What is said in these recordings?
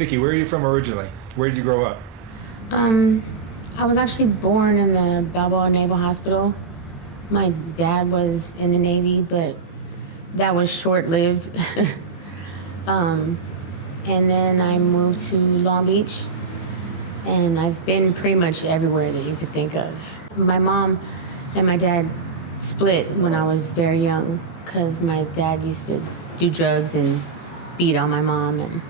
Niqi, where are you from originally? Where did you grow up? I was actually born in the Balboa Naval Hospital. My dad was in the Navy, but that was short-lived. And then I moved to Long Beach, and I've been pretty much everywhere that you could think of. My mom and my dad split when I was very young because my dad used to do drugs and beat on my mom, and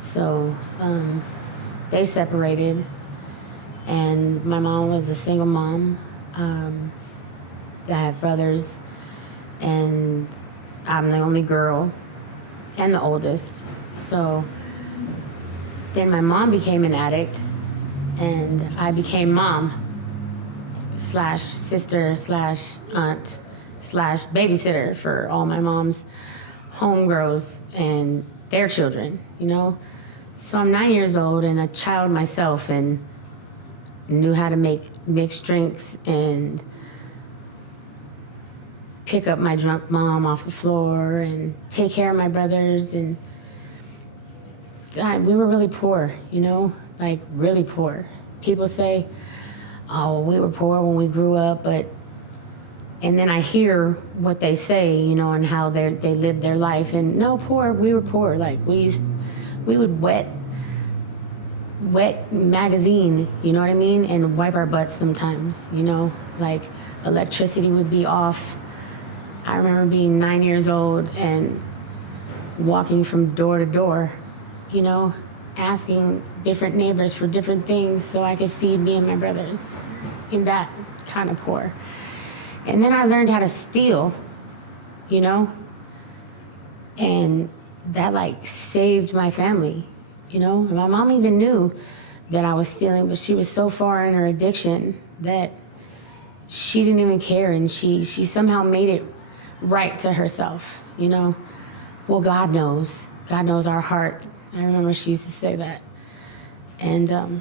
so they separated, and my mom was a single mom. I have brothers, and I'm the only girl and the oldest. So then my mom became an addict, and I became mom slash sister slash aunt slash babysitter for all my mom's homegirls and their children, you know? So I'm 9 years old and a child myself, and knew how to make mixed drinks and pick up my drunk mom off the floor and take care of my brothers. And we were really poor, you know, like really poor. People say, oh, we were poor when we grew up, and then I hear what they say, you know, and how they lived their life. And no, poor, we were poor. Like we would wet magazine, you know what I mean? And wipe our butts sometimes, you know, like electricity would be off. I remember being 9 years old and walking from door to door, you know, asking different neighbors for different things so I could feed me and my brothers. In that kind of poor. And then I learned how to steal, you know, and that like saved my family, you know. And my mom even knew that I was stealing, but she was so far in her addiction that she didn't even care, and she somehow made it right to herself, you know. Well, God knows our heart. I remember she used to say that. And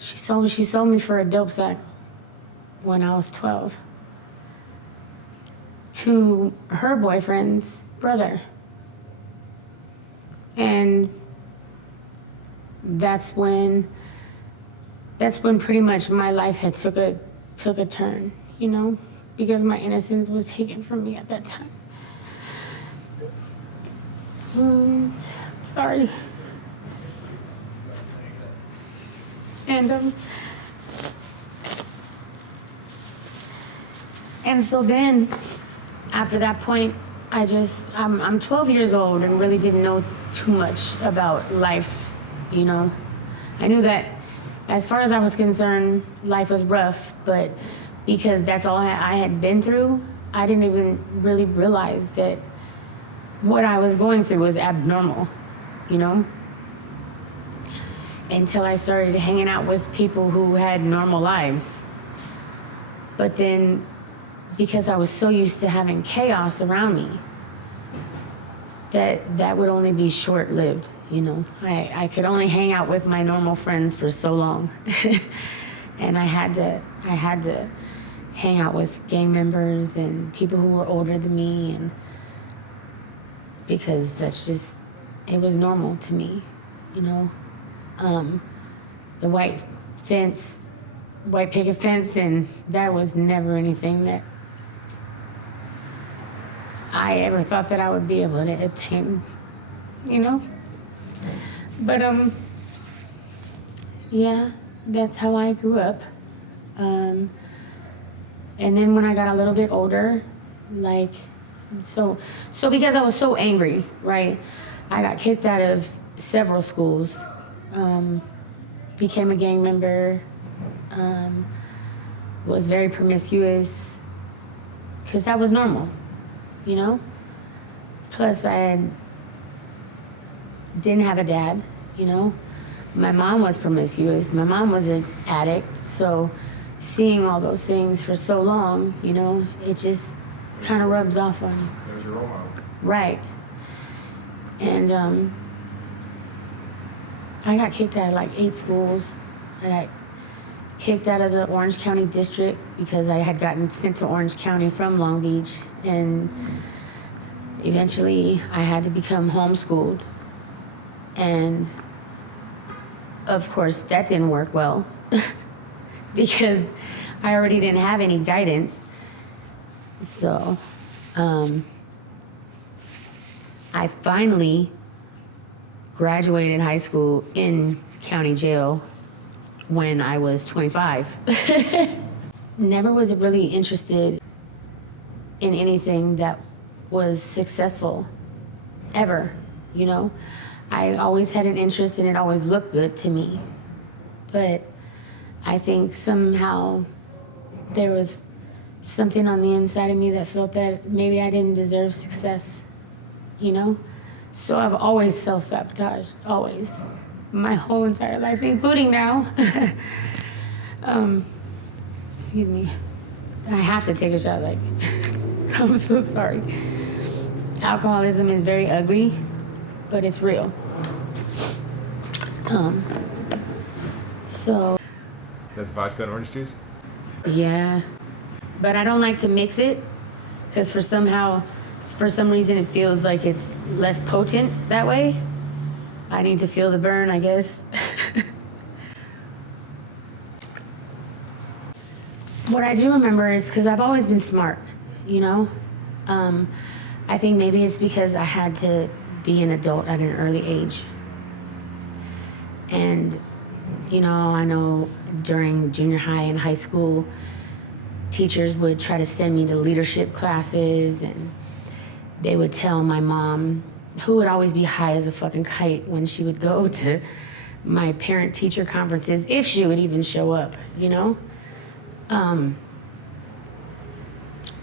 she sold me for a dope sack when I was 12 to her boyfriend's brother. And that's when pretty much my life had took a turn, you know, because my innocence was taken from me at that time. Sorry. And so then, after that point, I'm 12 years old and really didn't know too much about life, you know. I knew that as far as I was concerned, life was rough, but because that's all I had been through, I didn't even really realize that what I was going through was abnormal, you know? Until I started hanging out with people who had normal lives. But then, because I was so used to having chaos around me, that would only be short-lived, you know. I could only hang out with my normal friends for so long. And I had to hang out with gang members and people who were older than me, and because that's just, it was normal to me, you know. The white picket fence, and that was never anything that I ever thought that I would be able to obtain, you know. But yeah, that's how I grew up. And then when I got a little bit older, like, so because I was so angry, right, I got kicked out of several schools. Became a gang member, was very promiscuous, because that was normal, you know? Plus didn't have a dad, you know? My mom was promiscuous, my mom was an addict, so seeing all those things for so long, you know, it just kind of rubs off on you. There's your role model. Right. And I got kicked out of like 8 schools. I got kicked out of the Orange County district because I had gotten sent to Orange County from Long Beach, and Eventually, I had to become homeschooled. And of course, that didn't work well because I already didn't have any guidance. So, I finally graduated high school in county jail when I was 25. Never was really interested in anything that was successful, ever, you know? I always had an interest and it always looked good to me. But I think somehow there was something on the inside of me that felt that maybe I didn't deserve success, you know? So I've always self-sabotaged, always. My whole entire life, including now. Excuse me. I have to take a shot, like, I'm so sorry. Alcoholism is very ugly, but it's real. So. That's vodka and orange juice? Yeah. But I don't like to mix it, because for some reason it feels like it's less potent that way. I need to feel the burn, I guess. What I do remember is, because I've always been smart, you know? I think maybe it's because I had to be an adult at an early age. And, you know, I know during junior high and high school, teachers would try to send me to leadership classes, and they would tell my mom, who would always be high as a fucking kite when she would go to my parent-teacher conferences, if she would even show up, you know?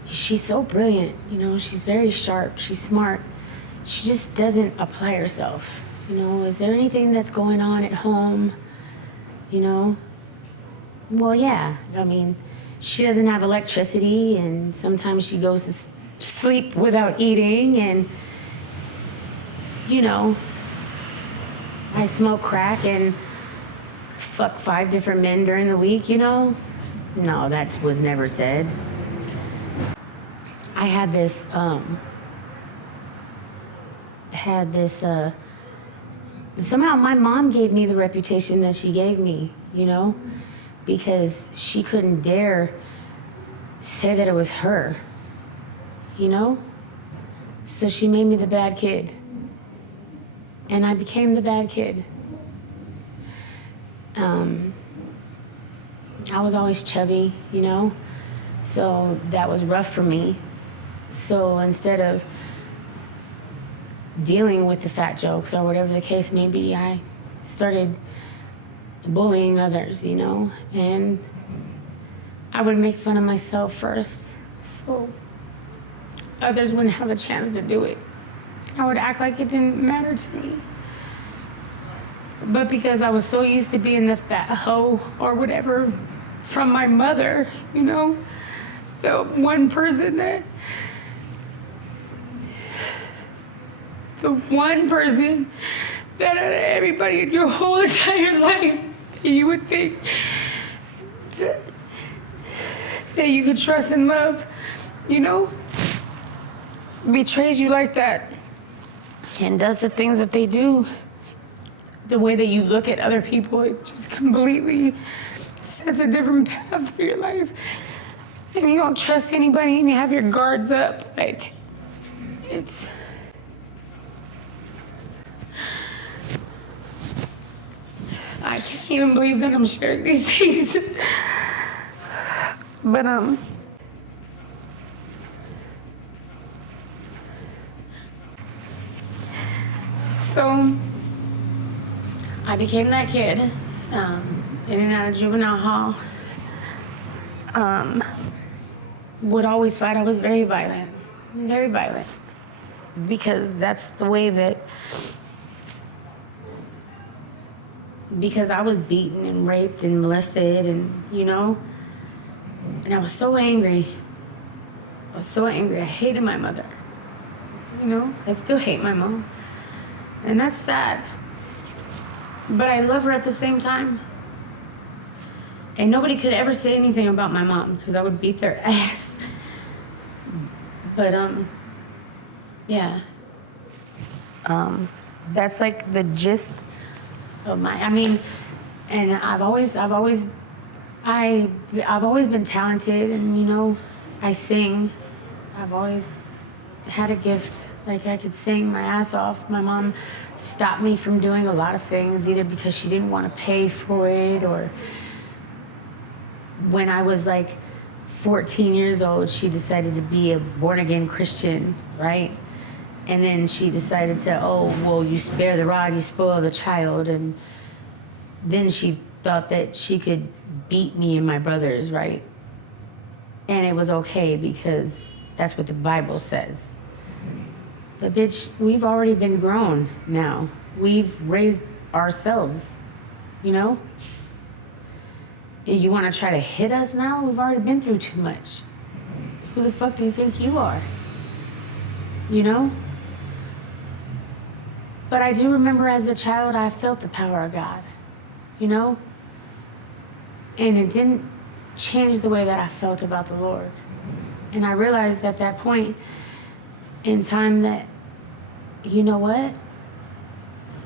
She's so brilliant, you know? She's very sharp, she's smart. She just doesn't apply herself, you know? Is there anything that's going on at home, you know? Well, yeah, I mean, she doesn't have electricity, and sometimes she goes to sleep without eating, and, you know, I smoke crack and fuck 5 different men during the week, you know? No, that was never said. I had this, somehow my mom gave me the reputation that she gave me, you know? Because she couldn't dare say that it was her, you know? So she made me the bad kid. And I became the bad kid. I was always chubby, you know? So that was rough for me. So instead of dealing with the fat jokes or whatever the case may be, I started bullying others, you know? And I would make fun of myself first, so others wouldn't have a chance to do it. I would act like it didn't matter to me. But because I was so used to being the fat hoe or whatever from my mother, you know, the one person that out of everybody in your whole entire life, you would think that you could trust and love, you know, betrays you like that and does the things that they do. The way that you look at other people, it just completely sets a different path for your life. And you don't trust anybody and you have your guards up. Like, it's... I can't even believe that I'm sharing these things. But, so I became that kid, in and out of juvenile hall. Would always fight. I was very violent, because that's the way that, because I was beaten and raped and molested, and, you know, and I was so angry. I hated my mother, you know? I still hate my mom, and that's sad. But I love her at the same time. And nobody could ever say anything about my mom because I would beat their ass. But Yeah. That's like the gist of and I've always been talented, and I sing. I've always had a gift. Like, I could sing my ass off. My mom stopped me from doing a lot of things, either because she didn't want to pay for it, or when I was like 14 years old, she decided to be a born-again Christian, right? And then she decided to, oh, well, you spare the rod, you spoil the child. And then she thought that she could beat me and my brothers, right? And it was okay because that's what the Bible says. But bitch, we've already been grown now. We've raised ourselves, And you want to try to hit us now? We've already been through too much. Who the fuck do you think you are? But I do remember as a child, I felt the power of God, And it didn't change the way that I felt about the Lord. And I realized at that point in time that, you know what?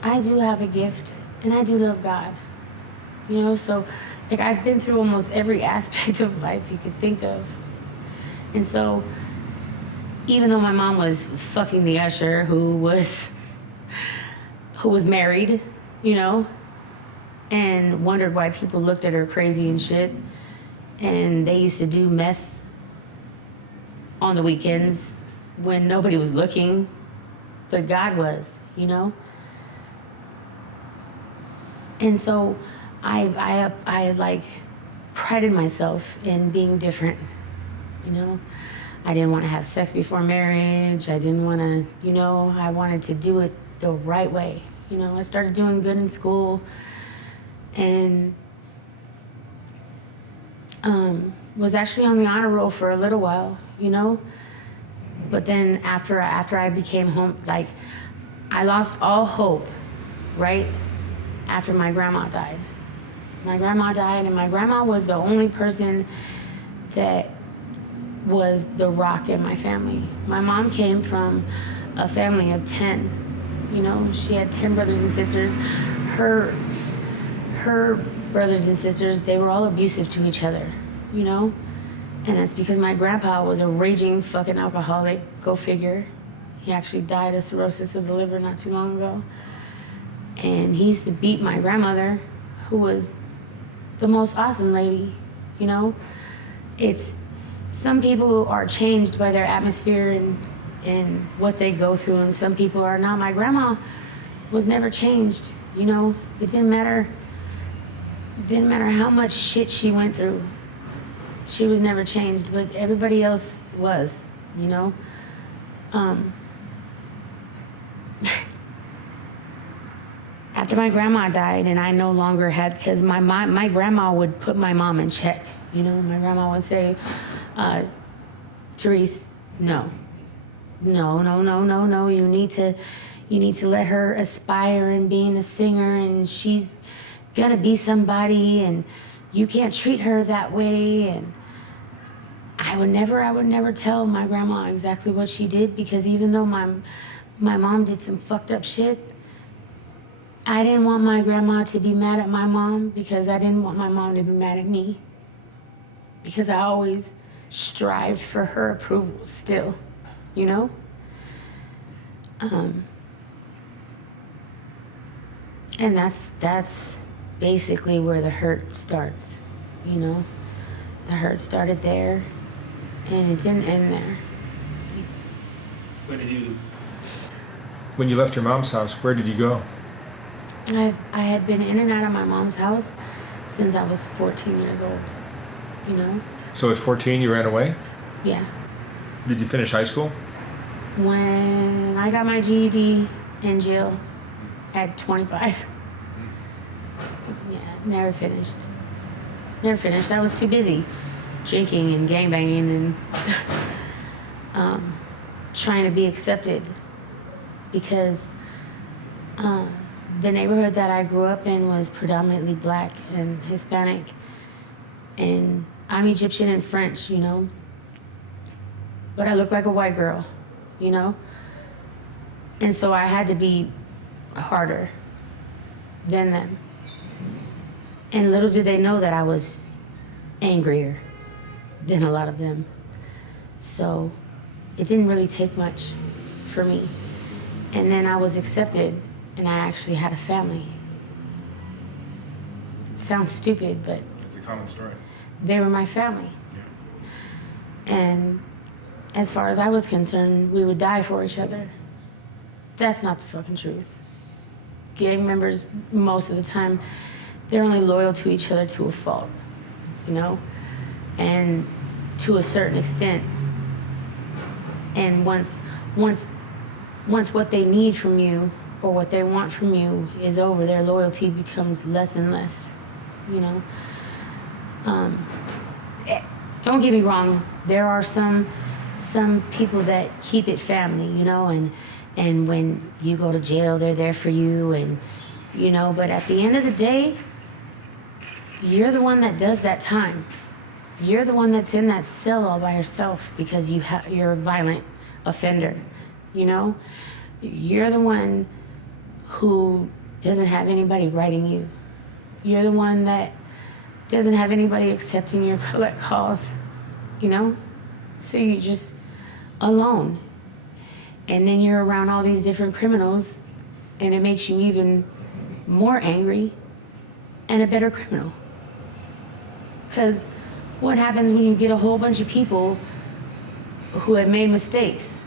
I do have a gift, and I do love God. So like, I've been through almost every aspect of life you could think of. And so even though my mom was fucking the usher who was married, and wondered why people looked at her crazy and shit, and they used to do meth on the weekends when nobody was looking, but God was, And so I like prided myself in being different, I didn't want to have sex before marriage. I didn't want to, I wanted to do it the right way. I started doing good in school, and was actually on the honor roll for a little while, But then after I became home, like, I lost all hope, right? After my grandma died. My grandma died, and my grandma was the only person that was the rock in my family. My mom came from a family of 10. She had 10 brothers and sisters. Her brothers and sisters, they were all abusive to each other, And that's because my grandpa was a raging fucking alcoholic. Go figure. He actually died of cirrhosis of the liver not too long ago. And he used to beat my grandmother, who was the most awesome lady, It's, some people are changed by their atmosphere and what they go through, and some people are not. My grandma was never changed, It didn't matter how much shit she went through. She was never changed, but everybody else was, After my grandma died, and I no longer had, because my grandma would put my mom in check, My grandma would say, Therese, no, you need to let her aspire in being a singer, and she's gonna be somebody, and you can't treat her that way. And I would never tell my grandma exactly what she did, because even though my mom did some fucked up shit, I didn't want my grandma to be mad at my mom, because I didn't want my mom to be mad at me, because I always strived for her approval still, And that's basically where the hurt starts, The hurt started there, and it didn't end there. When you left your mom's house, where did you go? I had been in and out of my mom's house since I was 14 years old, So at 14, you ran away? Yeah. Did you finish high school? When I got my GED in jail at 25. Yeah, never finished. I was too busy drinking and gangbanging and trying to be accepted, because the neighborhood that I grew up in was predominantly black and Hispanic, and I'm Egyptian and French, but I look like a white girl, And so I had to be harder than them. And little did they know that I was angrier than a lot of them. So it didn't really take much for me. And then I was accepted, and I actually had a family. It sounds stupid, but It's a common story. they were my family. And as far as I was concerned, we would die for each other. That's not the fucking truth. Gang members, most of the time, they're only loyal to each other to a fault, you know? And to a certain extent. And once what they need from you or what they want from you is over, their loyalty becomes less and less, you know? Don't get me wrong, there are some people that keep it family, you know, and when you go to jail, they're there for you, and, you know, but at the end of the day, you're the one that does that time. You're the one that's in that cell all by yourself because you're a violent offender, you know? You're the one who doesn't have anybody writing you. You're the one that doesn't have anybody accepting your collect calls, you know? So you're just alone. And then you're around all these different criminals, and it makes you even more angry and a better criminal. Because what happens when you get a whole bunch of people who have made mistakes?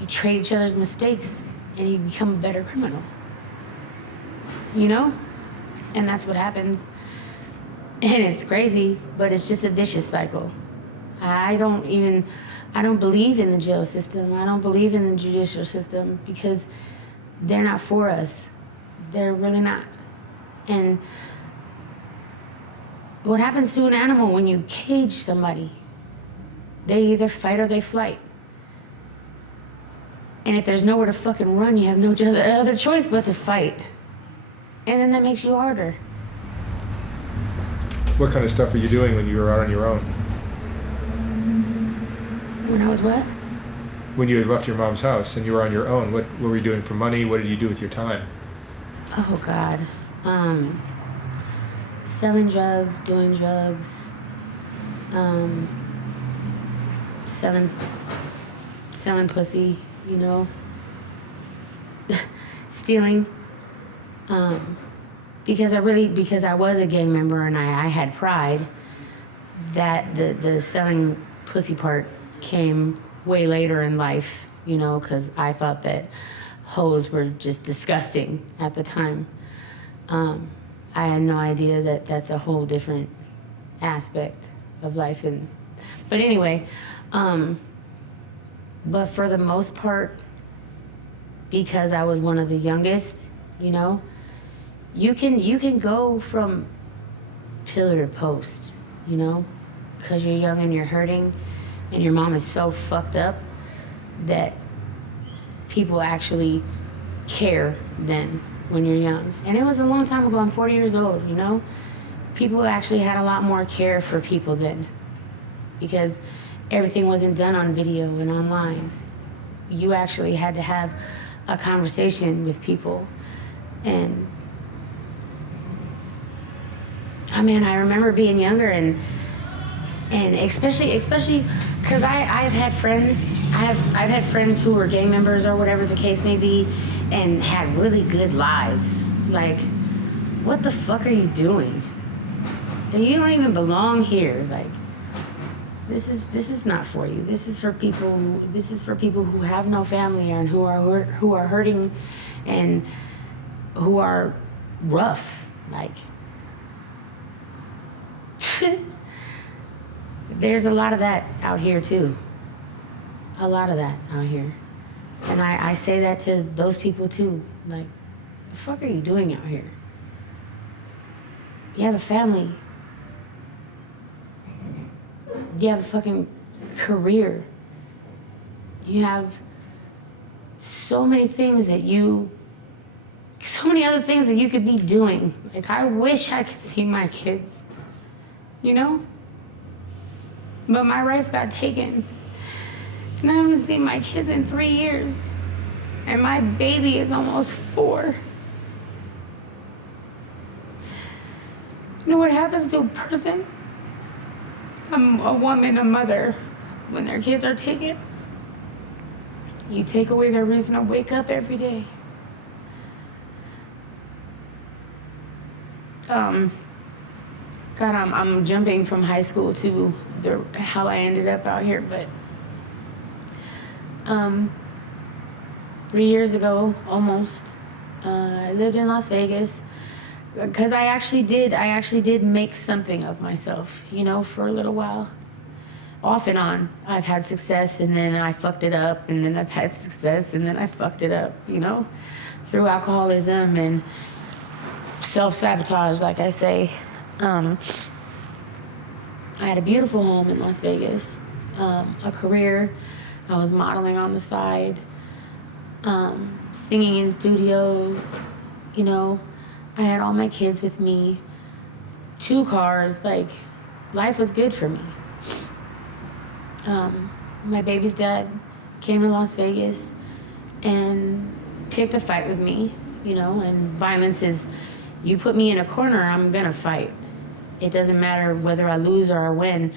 You trade each other's mistakes and you become a better criminal. You know? And that's what happens. And it's crazy, but it's just a vicious cycle. I don't believe in the jail system. I don't believe in the judicial system because they're not for us. They're really not. And what happens to an animal when you cage somebody? They either fight or they flight. And if there's nowhere to fucking run, you have no other choice but to fight. And then that makes you harder. What kind of stuff were you doing when you were out on your own? When I was what? When you had left your mom's house and you were on your own, what were you doing for money? What did you do with your time? Oh, God. Selling drugs, doing drugs, selling pussy, you know, stealing, because I was a gang member and I had pride, that the selling pussy part came way later in life, you know, because I thought that hoes were just disgusting at the time. I had no idea that that's a whole different aspect of life. But anyway, but for the most part, because I was one of the youngest, you know, you can go from pillar to post, you know, because you're young and you're hurting and your mom is so fucked up that people actually care then when you're young. And it was a long time ago. I'm 40 years old, you know? People actually had a lot more care for people then because everything wasn't done on video and online. You actually had to have a conversation with people. And I mean, I remember being younger and especially because I've had friends, I've had friends who were gang members or whatever the case may be and had really good lives. Like, what the fuck are you doing? And you don't even belong here. Like, this is not for you. This is for people who have no family and who are hurting and who are rough. Like, there's a lot of that out here too. A lot of that out here. And I say that to those people too. Like, the fuck are you doing out here? You have a family. You have a fucking career. You have so many other things that you could be doing. Like, I wish I could see my kids, you know? But my rights got taken. And I haven't seen my kids in 3 years. And my baby is almost 4. You know what happens to a person, a woman, a mother, when their kids are taken? You take away their reason to wake up every day. God, I'm jumping from high school to how I ended up out here, but 3 years ago, almost, I lived in Las Vegas because I actually did make something of myself, you know, for a little while. Off and on, I've had success, and then I fucked it up, and then I've had success, and then I fucked it up, you know, through alcoholism and self-sabotage, like I say. I had a beautiful home in Las Vegas, a career. I was modeling on the side, singing in studios, you know. I had all my kids with me, 2 cars, like, life was good for me. My baby's dad came to Las Vegas and picked a fight with me, you know, and violence is, you put me in a corner, I'm gonna fight. It doesn't matter whether I lose or I win,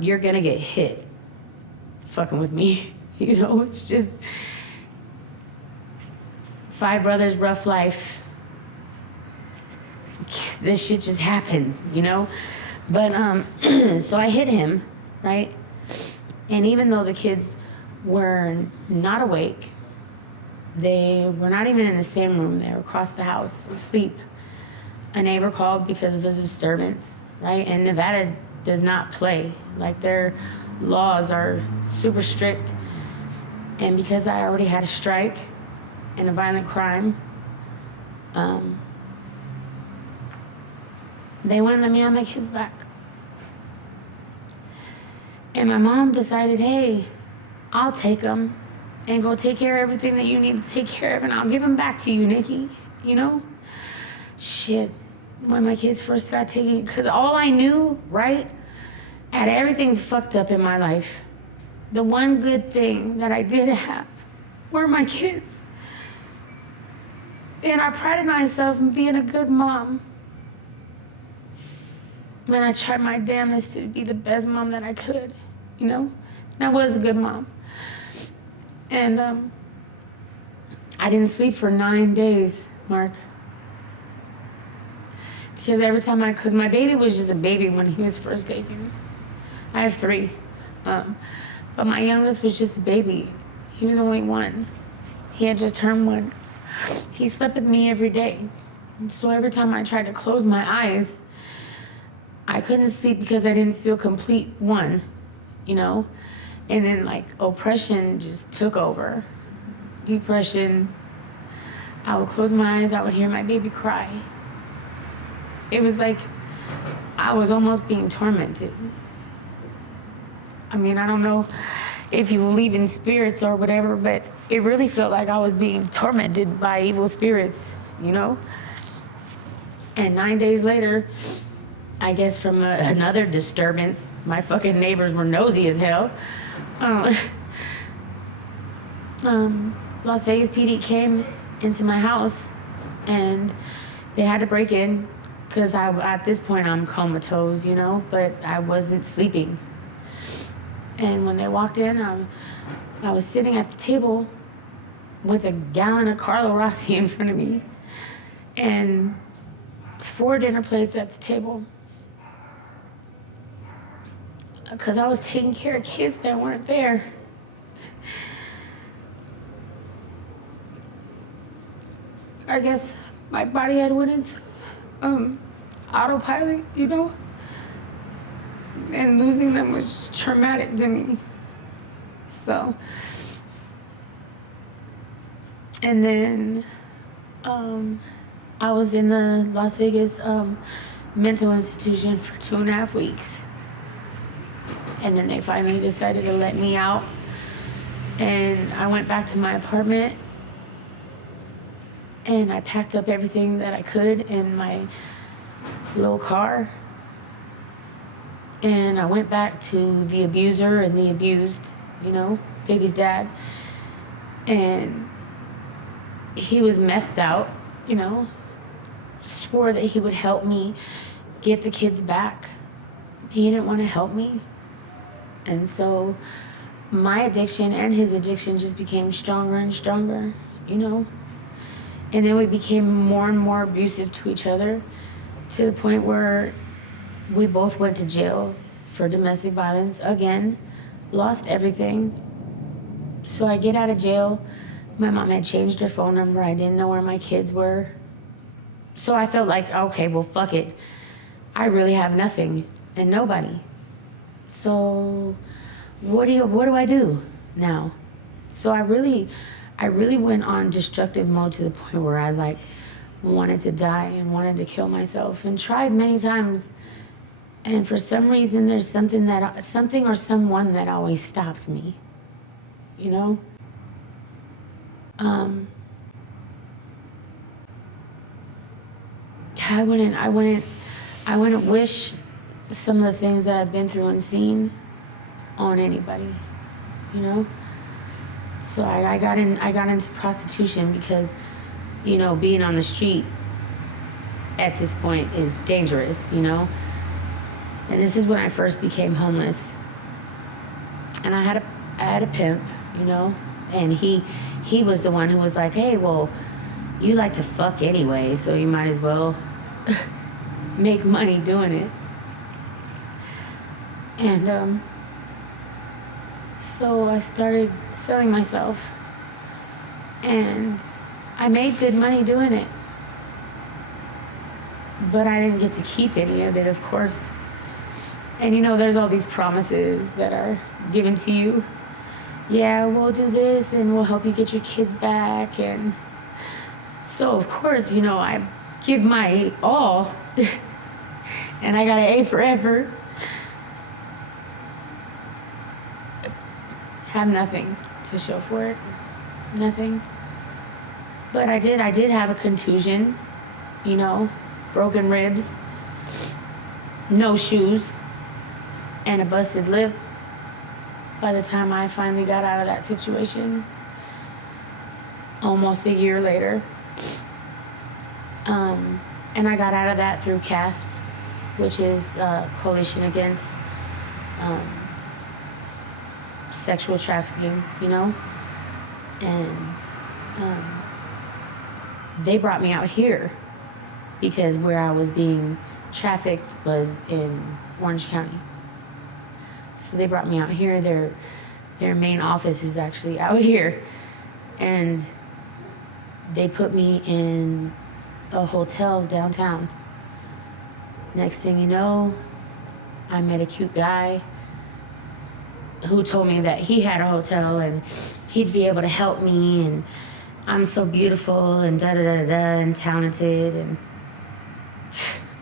you're gonna get hit fucking with me, you know. It's just 5 brothers, rough life. This shit just happens, you know. But so I hit him, right? And even though the kids were not awake, they were not even in the same room, they were across the house asleep. A neighbor called because of his disturbance, right? And Nevada does not play. Like, their laws are super strict. And because I already had a strike and a violent crime, they wouldn't let me have my kids back. And my mom decided, hey, I'll take them and go take care of everything that you need to take care of, and I'll give them back to you, Nikki, you know? Shit, when my kids first got taken, because all I knew, right, I had everything fucked up in my life. The one good thing that I did have were my kids. And I prided myself in being a good mom. Man, I tried my damnedest to be the best mom that I could, you know? And I was a good mom. And I didn't sleep for 9 days, Mark. Because every time because my baby was just a baby when he was first taken. I have 3. But my youngest was just a baby. He was only 1. He had just turned 1. He slept with me every day. And so every time I tried to close my eyes, I couldn't sleep because I didn't feel complete, one, you know? And then, like, oppression just took over. Depression. I would close my eyes, I would hear my baby cry. It was like I was almost being tormented. I mean, I don't know if you believe in spirits or whatever, but it really felt like I was being tormented by evil spirits, you know? And 9 days later, I guess from another disturbance, my fucking neighbors were nosy as hell. Las Vegas PD came into my house and they had to break in because at this point I'm comatose, you know, but I wasn't sleeping. And when they walked in, I was sitting at the table with a gallon of Carlo Rossi in front of me and 4 dinner plates at the table. Because I was taking care of kids that weren't there. I guess my body had went into autopilot, you know? And losing them was just traumatic to me. So, and then I was in the Las Vegas mental institution for 2.5 weeks. And then they finally decided to let me out. And I went back to my apartment and I packed up everything that I could in my little car. And I went back to the abuser and the abused, you know, baby's dad. And he was methed out, you know, swore that he would help me get the kids back. He didn't want to help me. And so my addiction and his addiction just became stronger and stronger, you know. And then we became more and more abusive to each other, to the point where we both went to jail for domestic violence again, lost everything. So I get out of jail. My mom had changed her phone number. I didn't know where my kids were. So I felt like, okay, well, fuck it. I really have nothing and nobody. So what do I do now? So I really went on destructive mode to the point where I like wanted to die and wanted to kill myself, and tried many times. And for some reason, there's something or someone that always stops me, you know? I wouldn't wish some of the things that I've been through and seen on anybody, you know? So I got into prostitution because, you know, being on the street at this point is dangerous, you know? And this is when I first became homeless. And I had a pimp, you know? And he was the one who was like, hey, well, you like to fuck anyway, so you might as well make money doing it. And so I started selling myself, and I made good money doing it, but I didn't get to keep any of it, of course. And you know, there's all these promises that are given to you. Yeah, we'll do this and we'll help you get your kids back. And so of course, you know, I give my all and I got an A for effort. Have nothing to show for it. Nothing. But I did have a contusion, you know, broken ribs, no shoes, and a busted lip by the time I finally got out of that situation, almost a year later. And I got out of that through CAST, which is Coalition Against Sexual Trafficking, you know? And they brought me out here because where I was being trafficked was in Orange County. So they brought me out here. Their main office is actually out here. And they put me in a hotel downtown. Next thing you know, I met a cute guy who told me that he had a hotel and he'd be able to help me, and I'm so beautiful and da-da-da-da-da and talented, and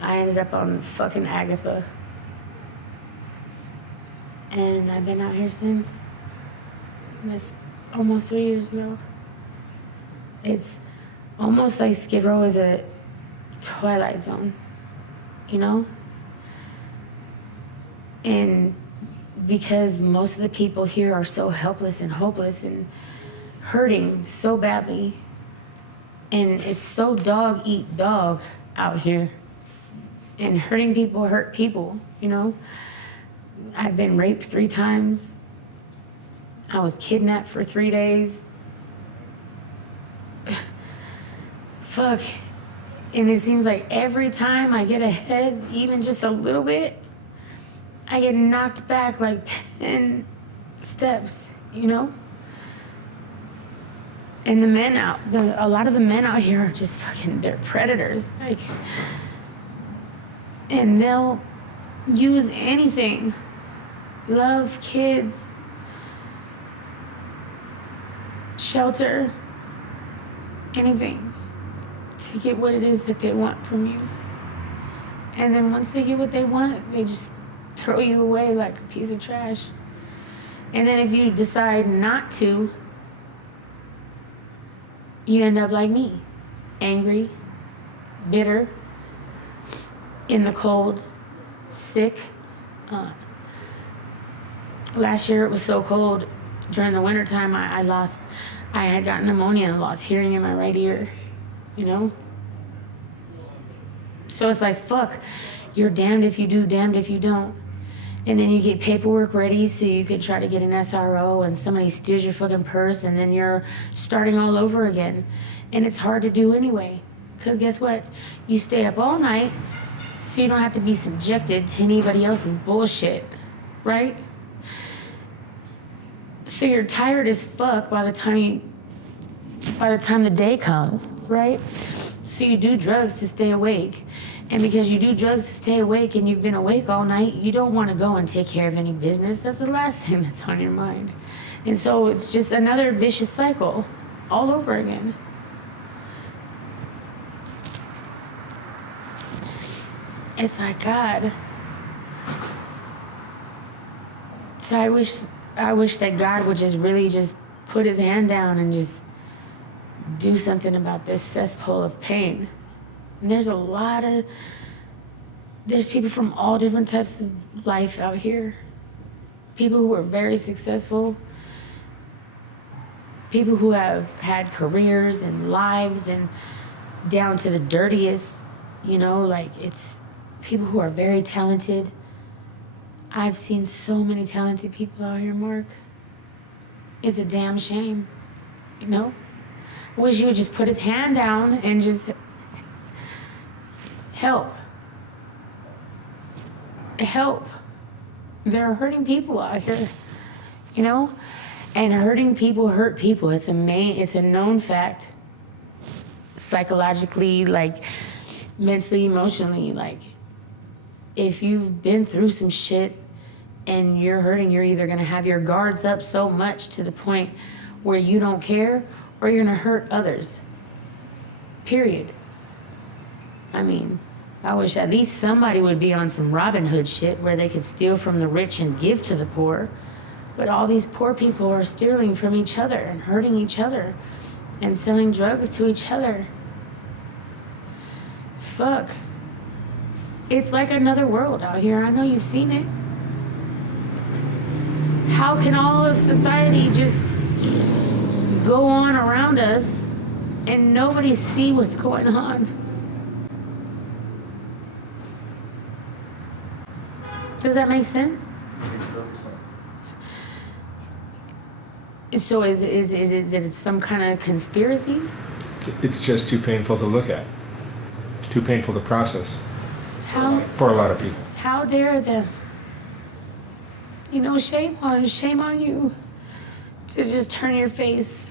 I ended up on fucking Agatha. And I've been out here since. That's almost 3 years ago. It's almost like Skid Row is a twilight zone, you know? And because most of the people here are so helpless and hopeless and hurting so badly, and it's so dog eat dog out here, and hurting people hurt people, you know? I've been raped 3 times. I was kidnapped for 3 days. Fuck. And it seems like every time I get ahead, even just a little bit, I get knocked back like 10 steps, you know? And the men a lot of the men out here are just fucking, they're predators. Like, and they'll use anything. Love, kids, shelter, anything to get what it is that they want from you. And then once they get what they want, they just throw you away like a piece of trash. And then if you decide not to, you end up like me, angry, bitter, in the cold, sick. Last year it was so cold, During the wintertime, I had gotten pneumonia and lost hearing in my right ear, you know? So it's like, fuck, you're damned if you do, damned if you don't. And then you get paperwork ready so you could try to get an SRO, and somebody steals your fucking purse, and then you're starting all over again. And it's hard to do anyway. Because guess what? You stay up all night so you don't have to be subjected to anybody else's bullshit, right? So you're tired as fuck by the time the day comes, right? So you do drugs to stay awake. And because you do drugs to stay awake and you've been awake all night, you don't want to go and take care of any business. That's the last thing that's on your mind. And so it's just another vicious cycle all over again. It's like, God. So I wish that God would just really just put his hand down and just do something about this cesspool of pain. And there's people from all different types of life out here. People who are very successful. People who have had careers and lives and down to the dirtiest, you know, like it's people who are very talented. I've seen so many talented people out here, Mark. It's a damn shame, you know? I wish he would just put his hand down and just help. There are hurting people out here, you know? And hurting people hurt people. It's a known fact. Psychologically, like mentally, emotionally, like if you've been through some shit and you're hurting, you're either gonna have your guards up so much to the point where you don't care, or you're gonna hurt others. Period. I mean, I wish at least somebody would be on some Robin Hood shit where they could steal from the rich and give to the poor. But all these poor people are stealing from each other and hurting each other and selling drugs to each other. Fuck. It's like another world out here. I know you've seen it. How can all of society just go on around us and nobody see what's going on? Does that make sense? Makes perfect sense. So is it some kind of conspiracy? It's just too painful to look at. Too painful to process. How? For a lot of people. How dare them? You know, shame on you to just turn your face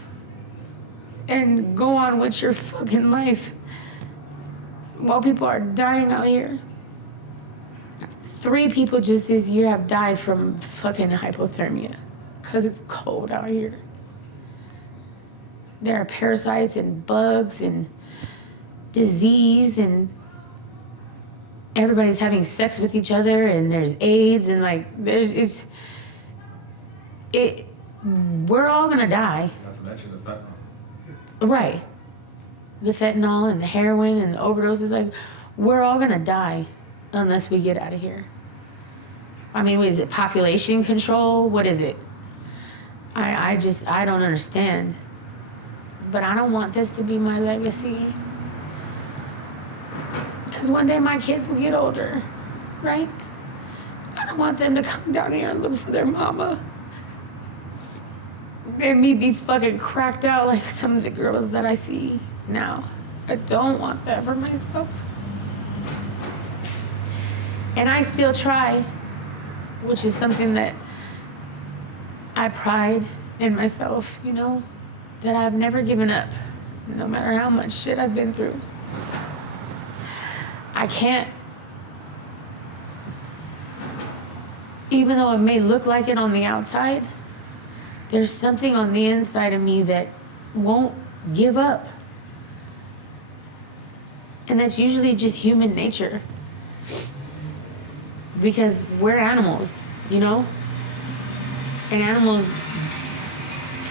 and go on with your fucking life while people are dying out here. 3 people just this year have died from fucking hypothermia because it's cold out here. There are parasites and bugs and disease, and everybody's having sex with each other, and there's AIDS, and like we're all gonna die. Not to mention the fentanyl. Right. The fentanyl and the heroin and the overdoses, like we're all gonna die unless we get out of here. I mean, what is it, population control? What is it? I don't understand. But I don't want this to be my legacy. Because one day my kids will get older, right? I don't want them to come down here and look for their mama. And me be fucking cracked out like some of the girls that I see now. I don't want that for myself. And I still try, which is something that I pride in myself, you know, that I've never given up, no matter how much shit I've been through. I can't, even though it may look like it on the outside, there's something on the inside of me that won't give up. And that's usually just human nature. Because we're animals, you know? And animals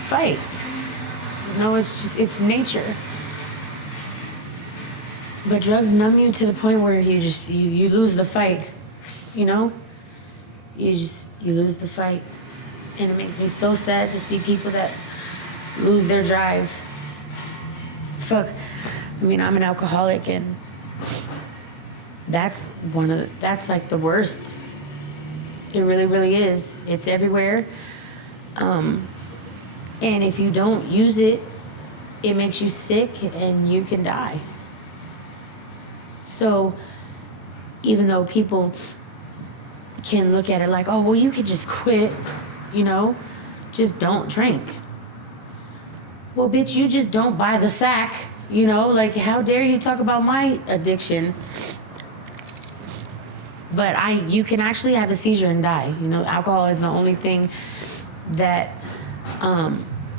fight. You know, it's nature. But drugs numb you to the point where you lose the fight, you know? You lose the fight. And it makes me so sad to see people that lose their drive. Fuck. I mean, I'm an alcoholic, and that's like the worst. It really, really is. It's everywhere. And if you don't use it, it makes you sick and you can die. So even though people can look at it like, oh, well, you could just quit, just don't drink. Well, bitch, you just don't buy the sack, like, how dare you talk about my addiction? But you can actually have a seizure and die. Alcohol is the only thing that,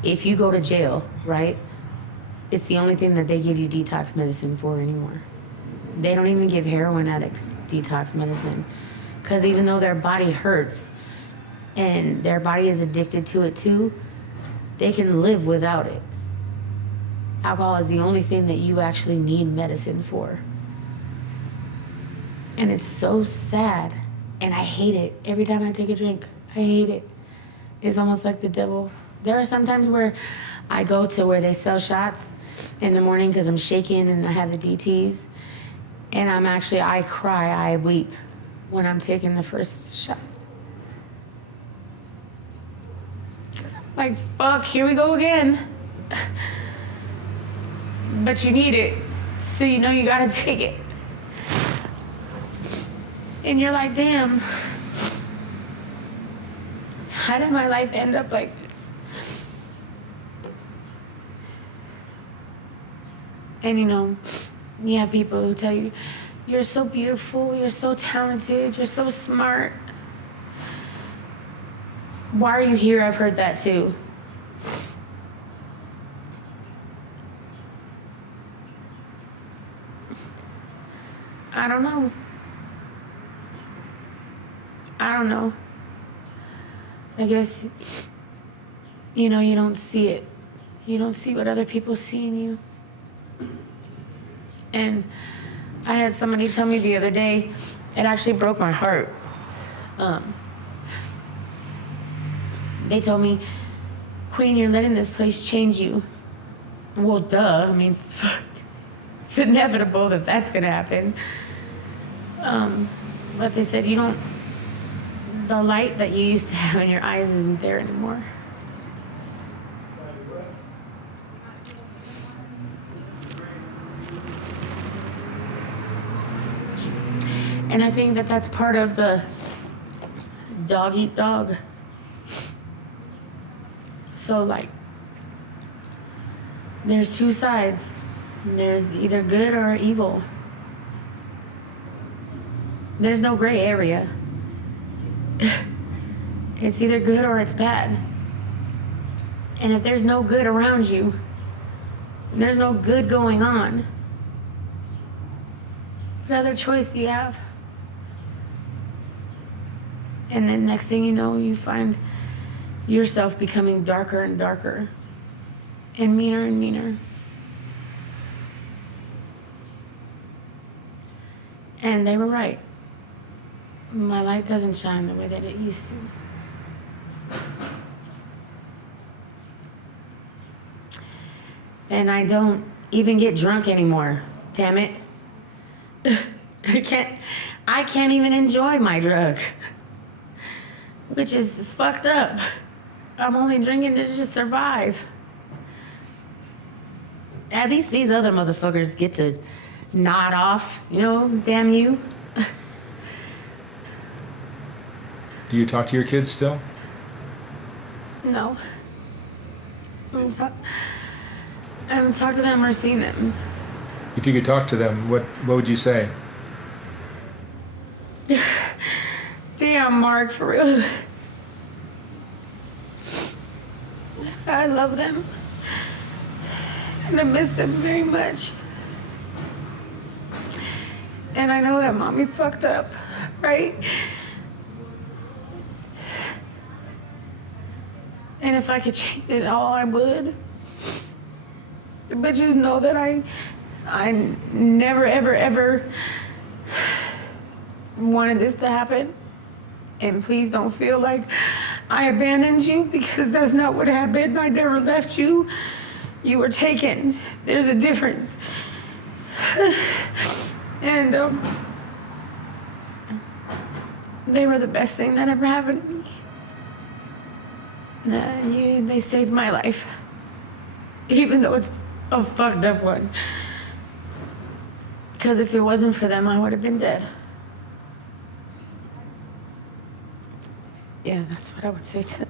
if you go to jail, right, it's the only thing that they give you detox medicine for anymore. They don't even give heroin addicts detox medicine, because even though their body hurts and their body is addicted to it too, they can live without it. Alcohol is the only thing that you actually need medicine for. And it's so sad, and I hate it. Every time I take a drink, I hate it. It's almost like the devil. There are some times where I go to where they sell shots in the morning because I'm shaking and I have the DTs. And I cry, I weep when I'm taking the first shot. Because I'm like, fuck, here we go again. But you need it, so you gotta take it. And you're like, damn, how did my life end up like this? And you have people who tell you, you're so beautiful, you're so talented, you're so smart. Why are you here? I've heard that too. I don't know. I guess, you don't see it. You don't see what other people see in you. And I had somebody tell me the other day, it actually broke my heart. They told me, Queen, you're letting this place change you. Well, duh. I mean, fuck. It's inevitable that that's gonna happen. But they said, the light that you used to have in your eyes isn't there anymore. And I think that that's part of the dog eat dog. So, like, there's two sides. There's either good or evil. There's no gray area. It's either good or it's bad. And if there's no good around you, there's no good going on, what other choice do you have? And then next thing you know, you find yourself becoming darker and darker and meaner and meaner. And they were right. My light doesn't shine the way that it used to. And I don't even get drunk anymore. Damn it. I can't even enjoy my drug. Which is fucked up. I'm only drinking to just survive. At least these other motherfuckers get to nod off, damn you. Do you talk to your kids still? No. I haven't talked to them or seen them. If you could talk to them, what would you say? Damn, Mark, for real. I love them. And I miss them very much. And I know that mommy fucked up, right? And if I could change it all, I would. But just know that I never, ever, ever wanted this to happen. And please don't feel like I abandoned you because that's not what happened. I never left you. You were taken. There's a difference. And they were the best thing that ever happened to me. They saved my life. Even though it's a fucked up one. Because if it wasn't for them, I would have been dead. Yeah, that's what I would say to them.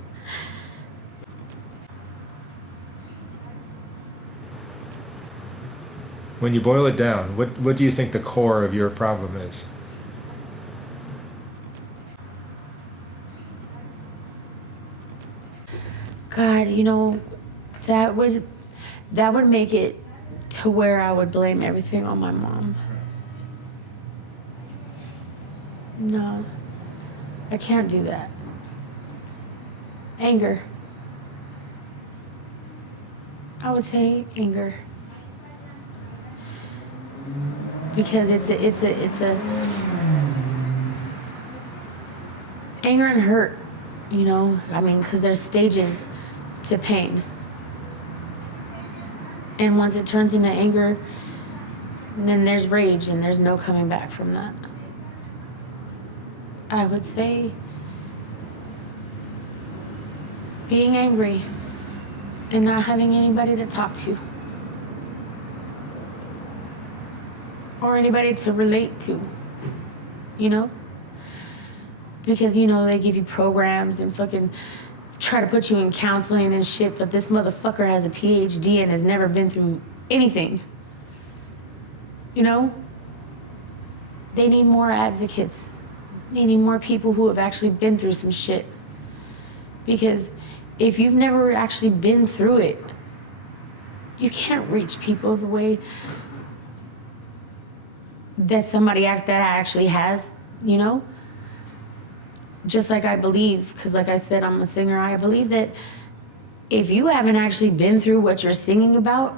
When you boil it down, what do you think the core of your problem is? God, that would make it to where I would blame everything on my mom. No, I can't do that. Anger. I would say anger. Because it's a anger and hurt, because there's stages to pain. And once it turns into anger, then there's rage and there's no coming back from that. I would say being angry and not having anybody to talk to or anybody to relate to, because they give you programs and fucking try to put you in counseling and shit, but this motherfucker has a PhD and has never been through anything. They need more advocates. They need more people who have actually been through some shit. Because if you've never actually been through it, you can't reach people the way that somebody that actually has, Just like I believe, because like I said, I'm a singer, I believe that if you haven't actually been through what you're singing about,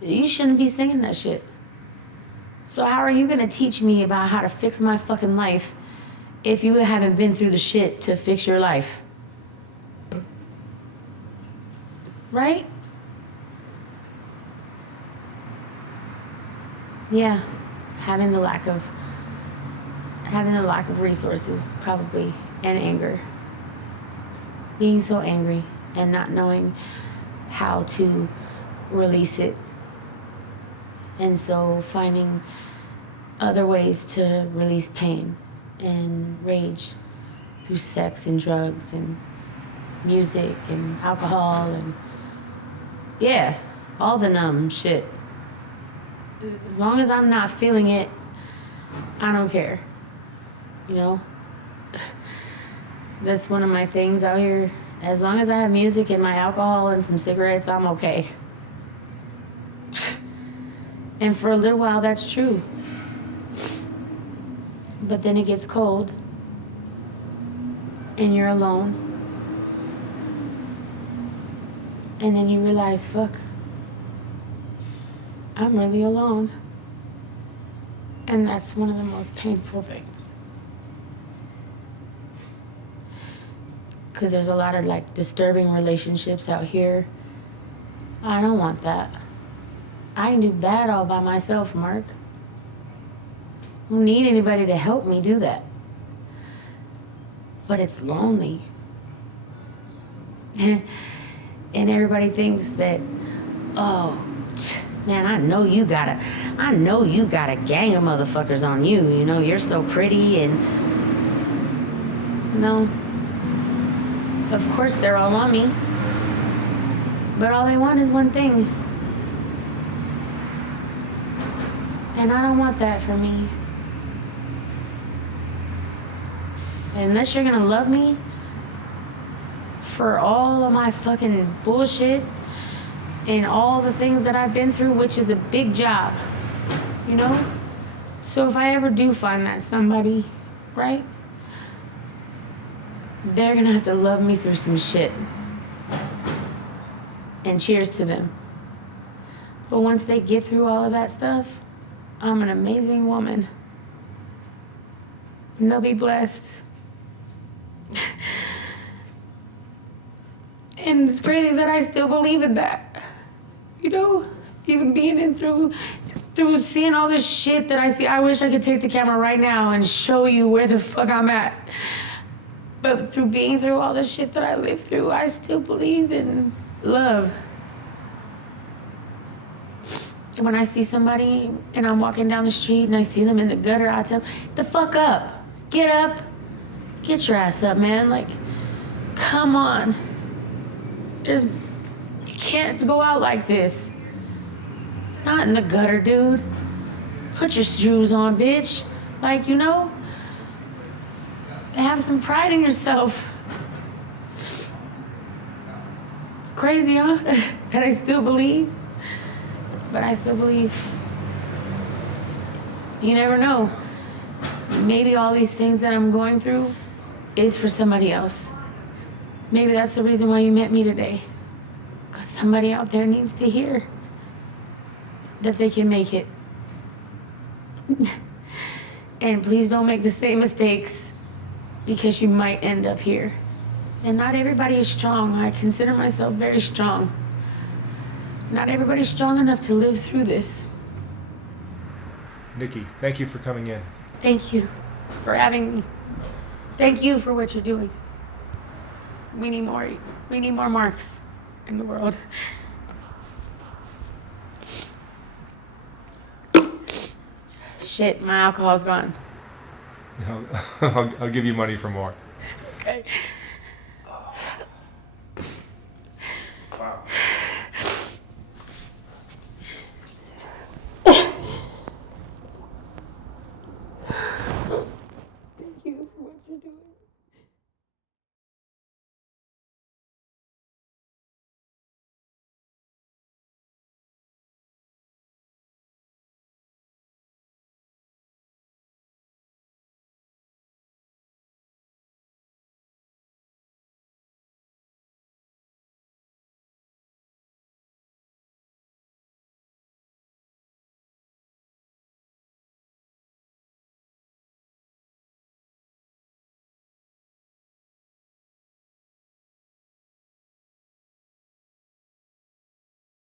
you shouldn't be singing that shit. So how are you gonna teach me about how to fix my fucking life if you haven't been through the shit to fix your life? Right? Yeah, having the lack of resources, probably, and anger. Being so angry and not knowing how to release it. And so finding other ways to release pain and rage through sex and drugs and music and alcohol and, yeah, all the numb shit. As long as I'm not feeling it, I don't care. That's one of my things out here. As long as I have music and my alcohol and some cigarettes, I'm okay. And for a little while, that's true. But then it gets cold, and you're alone. And then you realize, fuck, I'm really alone. And that's one of the most painful things. Because there's a lot of disturbing relationships out here. I don't want that. I can do bad all by myself, Mark. I don't need anybody to help me do that. But it's lonely. And everybody thinks that, oh, man, I know you got a gang of motherfuckers on you. You're so pretty and... No. Of course they're all on me. But all they want is one thing. And I don't want that for me. Unless you're gonna love me for all of my fucking bullshit and all the things that I've been through, which is a big job, So if I ever do find that somebody, right? They're gonna have to love me through some shit. And cheers to them. But once they get through all of that stuff, I'm an amazing woman. And they'll be blessed. And it's crazy that I still believe in that. You know, even being in through seeing all this shit that I see. I wish I could take the camera right now and show you where the fuck I'm at. But through being through all the shit that I lived through, I still believe in love. And when I see somebody and I'm walking down the street and I see them in the gutter, I tell them, the fuck up. Get up. Get your ass up, man. Like, come on. You can't go out like this. Not in the gutter, dude. Put your shoes on, bitch. Like, you know, have some pride in yourself. Crazy, huh? And I still believe. But I still believe. You never know. Maybe all these things that I'm going through is for somebody else. Maybe that's the reason why you met me today. Because somebody out there needs to hear that they can make it. And please don't make the same mistakes, because you might end up here. And not everybody is strong. I consider myself very strong. Not everybody's strong enough to live through this. Niqi, thank you for coming in. Thank you for having me. Thank you for what you're doing. We need more Marks in the world. Shit, my alcohol's gone. I'll give you money for more. Okay.